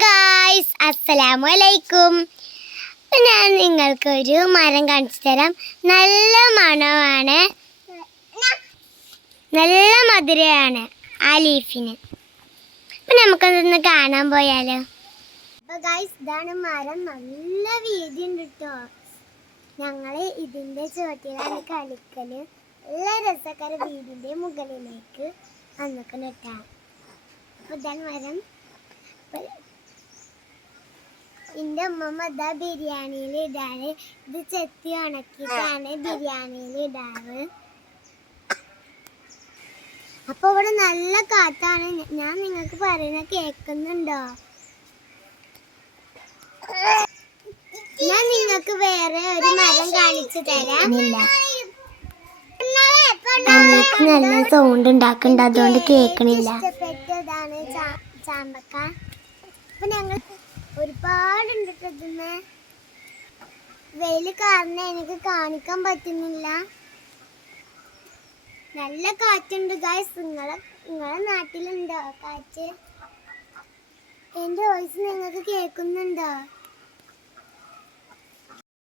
Guys, അസ്സലാമു അലൈക്കും. ഞാൻ നിങ്ങൾക്കൊരു മരം കാണിച്ചു തരാം. നല്ല മണമാണ്, നല്ല മധുരമാണ് ആ ലീഫിന്. അപ്പം നമുക്കതൊന്ന് കാണാൻ പോയാലോ? അപ്പോൾ ഗായ്സ്, ഇതാണ് മരം. നല്ല വീതി ഉണ്ട് കേട്ടോ. ഞങ്ങൾ ഇതിൻ്റെ ചുവട്ടിലാണ് കളിക്കൽ. നല്ല രസക്കാര വീടിൻ്റെ മുകളിലേക്ക് വന്നിട്ട് കേട്ടോ. അപ്പോൾ ഇതാണ് മരം. എൻ്റെ അമ്മമ്മ ഇതാ ബിരിയാണിയിൽ ഇടാറ്. ഇത് ചെത്തി ഉണക്കിയിട്ടാണ് ബിരിയാണിയിൽ ഇടാറ്. അപ്പോൾ ഇവിടെ നല്ല കാറ്റാണ്. ഞാൻ നിങ്ങൾക്ക് പറയുന്നത് കേൾക്കുന്നുണ്ടോ? ഞാൻ നിങ്ങൾക്ക് വേറെ ഒരു മരം കാണിച്ചു തരാമില്ല. എനിക്ക് നല്ല സൗണ്ട് ഉണ്ടാക്കുന്നുണ്ട്, അതുകൊണ്ട് കേൾക്കണില്ല. ഇഷ്ടപ്പെട്ടതാണ് ചാമ്പക്ക. അപ്പൊ ഞങ്ങൾ ഒരുപാടുണ്ട് ഇതിന്. വെയിൽ കാരണം എനിക്ക് കാണിക്കാൻ പറ്റുന്നില്ല. നല്ല കാറ്റുണ്ട് ഗായ്സ്. നിങ്ങളെ നാട്ടിലുണ്ടോ കാറ്റ്? എൻ്റെ വോയിസ് നിങ്ങൾക്ക് കേൾക്കുന്നുണ്ടോ?